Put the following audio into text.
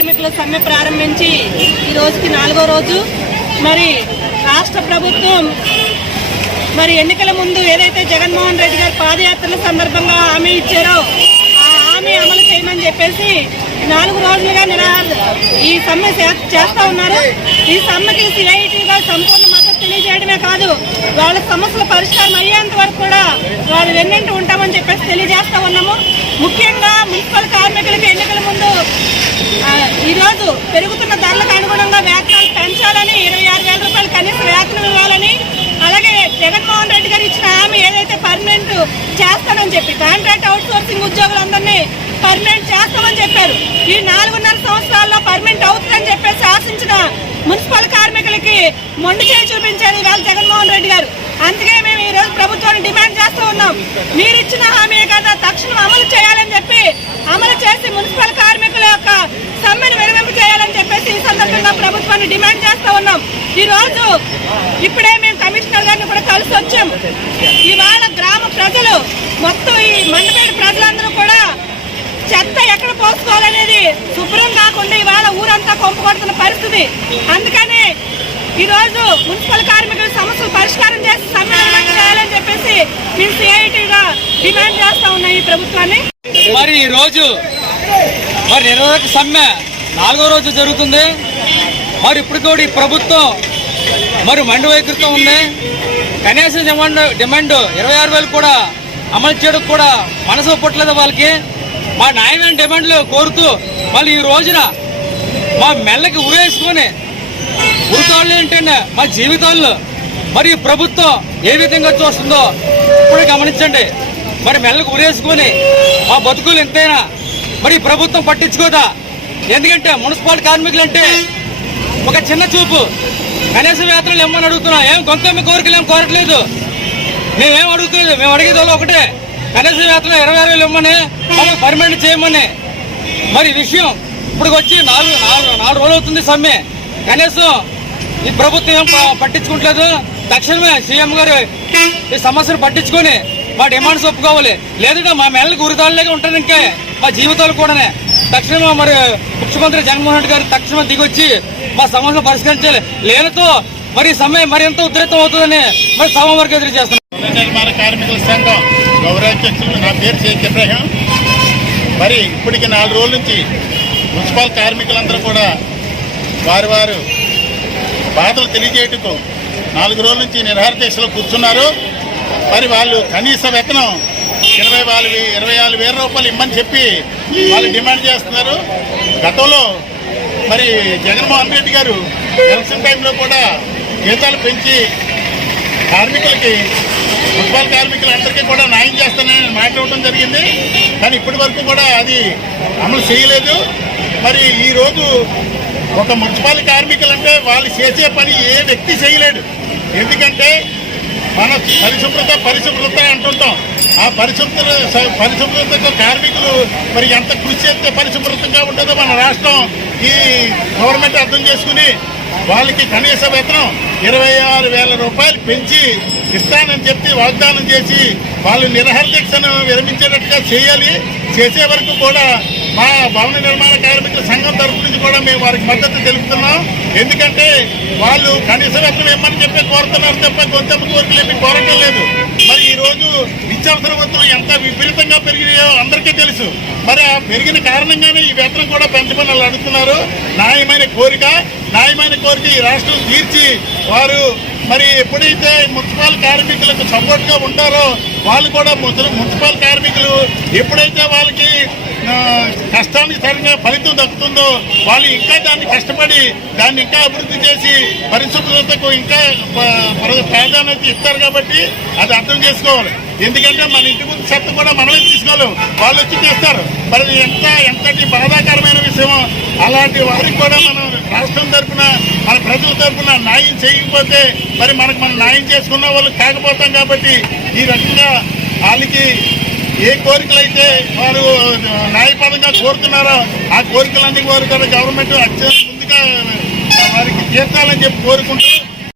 కార్మికుల సమ్మె ప్రారంభించి ఈ రోజుకి నాలుగో రోజు. మరి రాష్ట్ర ప్రభుత్వం మరి ఎన్నికల ముందు ఏదైతే జగన్మోహన్ రెడ్డి గారు పాదయాత్రల సందర్భంగా హామీ ఇచ్చారో ఆ హామీ అమలు చేయమని చెప్పేసి నాలుగు రోజులుగా నిరాహార ఈ సమ్మె చేస్తూ చేస్తా ఉన్నారు. ఈ సమ్మెకి సిఐటిగా సంపూర్ణ మద్దతు తెలియజేయడమే కాదు వాళ్ళ సమస్యల పరిష్కారం అయ్యేంత వరకు కూడా వాళ్ళు వెన్నంటి ఉంటామని చెప్పేసి తెలియజేస్తా ఉన్నాము. ముఖ్యంగా మున్సిపల్ కార్మికులకి ఎన్నికల ముందు ఈరోజు ఈ రోజు పెరుగుతున్న ధరలకు అనుగుణంగా వేతనాలు పెంచాలని ఇరవై ఆరు వేల రూపాయలు కనీస వేతనం ఇవ్వాలని అలాగే జగన్మోహన్ రెడ్డి గారు ఇచ్చిన హామీ ఏదైతే పర్మనెంట్ చేస్తానని చెప్పి కాంట్రాక్ట్ అవుట్సోర్సింగ్ ఉద్యోగులందరినీ పర్మనెంట్ చేస్తామని చెప్పారు. ఈ నాలుగున్నర సంవత్సరాల్లో పర్మనెంట్ అవుతుందని చెప్పేసి ఆశించిన మున్సిపల్ కార్మికులకి మొండి చేయి చూపించారు ఇవాళ జగన్మోహన్ రెడ్డి గారు. అందుకే మేము డిమాండ్ చేస్తూ ఉన్నాం. మీరు ఇచ్చిన హామీ కదా తక్షణం అమలు చేయాలని చెప్పి అమలు చేసి మున్సిపల్ కార్మికుల యొక్క సమ్మెను విరమింపు చేయాలని చెప్పేసి ఈ సందర్భంగా ప్రభుత్వాన్ని డిమాండ్ చేస్తూ ఉన్నాం. ఈ రోజు ఇప్పుడే మేము కమిషనర్ గారిని కూడా కలిసి వచ్చాం. ఇవాళ గ్రామ ప్రజలు మొత్తం ఈ మండపేట ప్రజలందరూ కూడా చెత్త ఎక్కడ పోసుకోవాలనేది శుభ్రం కాకుండా ఇవాళ ఊరంతా కొంపకొడుతున్న పరిస్థితి. అందుకని ఈరోజు మున్సిపల్ కార్మికుల సమస్యలు పరిష్కారం చేసి సమ్మె మేము సిఐటిగా డిమాండ్ చేస్తా ఉన్నాం ఈ ప్రభుత్వాన్ని. మరి ఈ రోజు మరి నిరోధక సమ్మె నాలుగో రోజు జరుగుతుంది. మరి ఇప్పుడు కూడా ఈ ప్రభుత్వం మరి మండు వైఖరితో ఉంది. కనీసం డిమాండ్ డిమాండ్ ఇరవై ఆరు వేలు కూడా అమలు చేయడం కూడా మనసు ఒప్పట్లేదు వాళ్ళకి. మా న్యాయమైన డిమాండ్లు కోరుతూ మళ్ళీ ఈ రోజున మా మెల్లకి ఉరేసుకొని ఉరితాళ్ళు ఏంటంటే మా జీవితాల్లో మరి ప్రభుత్వం ఏ విధంగా చూస్తుందో ఇప్పుడు గమనించండి. మరి మెల్లకు ఉరేసుకొని మా బతుకులు ఎంతైనా మరి ప్రభుత్వం పట్టించుకోదా? ఎందుకంటే మున్సిపాలిటీ కార్మికులు అంటే ఒక చిన్న చూపు. కనీస వేతనలు ఏమని అడుగుతున్నాం. ఏం కొంత కోరికలు ఏం కోరట్లేదు? మేమేం అడుగుతలేదు మేము అడిగేది ఒకటే. కనీస వేతనం ఇరవై ఆరు వేలు ఇమ్మని మమ్మల్ని పర్మనెంట్ చేయమని. మరి విషయం ఇప్పుడు వచ్చి నాలుగు నాలుగు నాలుగు రోజులు అవుతుంది సమ్మె. కనీసం ఈ ప్రభుత్వం ఏం పట్టించుకుంటలేదు? తక్షణమే సీఎం గారు ఈ సమస్యను పట్టించుకొని మా డిమాండ్స్ ఒప్పుకోవాలి. లేదంటే మా మెల్లకి ఉరిదాళ్ళగా ఉంటాను ఇంకా. మా జీవితాలు కూడానే. తక్షణమే మరి ముఖ్యమంత్రి జగన్మోహన్ రెడ్డి గారు తక్షణమే దిగొచ్చి మా సమస్యను పరిష్కరించాలి. లేనితో మరి ఈ మరి ఎంత ఉధృతం అవుతుందని మరి సభ వరకు ఎదురు చేస్తున్నాం. నిర్మాణ కార్మికుల సంఘం గౌరవాధ్యక్షులు నా పేరు షేక్ ఇబ్రాహిం మరి ఇప్పటికి నాలుగు రోజుల నుంచి మున్సిపల్ కార్మికులందరూ కూడా వారి వారు బాధలు తెలియజేయటకు నాలుగు రోజుల నుంచి నిరహార దీక్షలో కూర్చున్నారు. మరి వాళ్ళు కనీస వేతనం ఇరవై నాలుగు ఇరవై ఆరు వేల రూపాయలు ఇమ్మని చెప్పి వాళ్ళు డిమాండ్ చేస్తున్నారు. గతంలో మరి జగన్మోహన్ రెడ్డి గారు ఎలక్షన్ టైంలో కూడా జీతాలు పెంచి కార్మికులకి ఫుట్బాల్ కార్మికులందరికీ కూడా న్యాయం చేస్తానని మాట్లాడటం జరిగింది. కానీ ఇప్పటి వరకు కూడా అది అమలు చేయలేదు. మరి ఈ రోజు ఒక మున్సిపల్ కార్మికులంటే వాళ్ళు చేసే పని ఏ వ్యక్తి చేయలేడు. ఎందుకంటే మన పరిశుభ్రత పరిశుభ్రత అంటుంటాం. ఆ పరిశుభ్రత పరిశుభ్రతకు కార్మికులు మరి ఎంత కృషి చేస్తే పరిశుభ్రతంగా ఉంటుందో మన రాష్ట్రం ఈ గవర్నమెంట్ అర్థం చేసుకుని వాళ్ళకి కనీస వేతనం ఇరవై ఆరు వేల రూపాయలు పెంచి ఇస్తానని చెప్పి వాగ్దానం చేసి వాళ్ళు నిరహార విరమించేటట్టుగా చేయాలి. చేసే వరకు కూడా మా భవన నిర్మాణ కార్మికుల సంఘం తరఫు నుంచి కూడా మేము వారికి మద్దతు తెలుపుతున్నాం. ఎందుకంటే వాళ్ళు కనీస వేతనం ఇమ్మని చెప్పి కోరుతున్నారు తప్ప గొంతెమ్మ కోరికలు ఏమి కోరటం లేదు. మరి ఈ రోజు నిత్యావసర వస్తువులు ఎంత విపరీతంగా పెరిగినాయో అందరికీ తెలుసు. మరి ఆ పెరిగిన కారణంగానే ఈ వేతనం కూడా పెంచమని వాళ్ళు అడుగుతున్నారు. న్యాయమైన కోరిక న్యాయమైన కోరిక ఈ రాష్ట్రం తీర్చి వారు మరి ఎప్పుడైతే మున్సిపల్ కార్మికులకు సపోర్ట్గా ఉంటారో వాళ్ళు కూడా మున్సి- మున్సిపల్ కార్మికులు ఎప్పుడైతే వాళ్ళకి కష్టాన్ని కష్టానికి విధంగా ఫలితం దక్కుతుందో వాళ్ళు ఇంకా దాన్ని కష్టపడి దాన్ని ఇంకా అభివృద్ధి చేసి పరిశుభ్రతకు ఇంకా ప్రాధాన్యత ఇస్తారు కాబట్టి అది అర్థం చేసుకోవాలి. ఎందుకంటే మన ఇంటి ముందు చెత్త కూడా మనమే తీసుకోలేం. వాళ్ళు వచ్చి చేస్తారు. మరి ఎంత ఎంతటి బాధాకరమైన విషయం అలాంటి వారికి కూడా మనం రాష్ట్రం తరఫున మన ప్రజల తరఫున న్యాయం చేయకపోతే మరి మనకు మనం న్యాయం చేసుకున్న వాళ్ళు కాకపోతాం కాబట్టి ఈ రకంగా వాళ్ళకి ఏ కోరికలు అయితే వారు న్యాయపరంగా కోరుతున్నారో ఆ కోరికలన్నీ వారు కూడా గవర్నమెంట్ అత్యంత ముందుగా వారికి తీర్చాలని చెప్పి కోరుకుంటూ